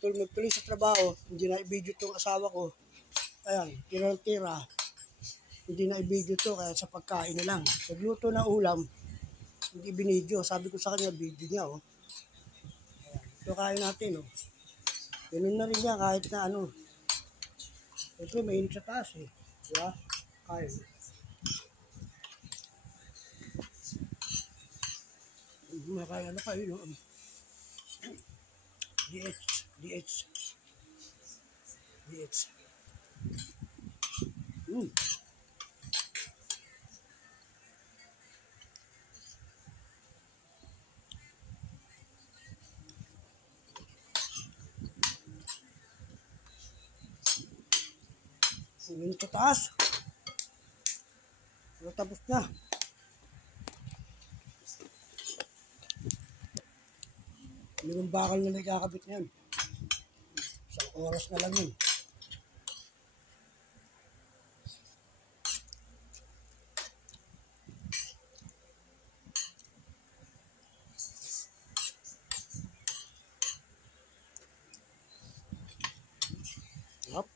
magtuloy sa trabaho, hindi na i-video itong asawa ko. Ayan, tira. Hindi na i-video to, kaya sa pagkain na lang. Nagluto na ulam, hindi binidyo. Sabi ko sa kanya, video niya, oh. Ayan, ito kain natin, oh. Ganun na rin niya, kahit na ano. Ito, mainit sa taas, eh. Diba? Kain. Makaya na kayo, no? DH. Yun sa taas. Tapos na. Yung bakal na nagkakabit niyan. Isang oras na lang yun. Yep.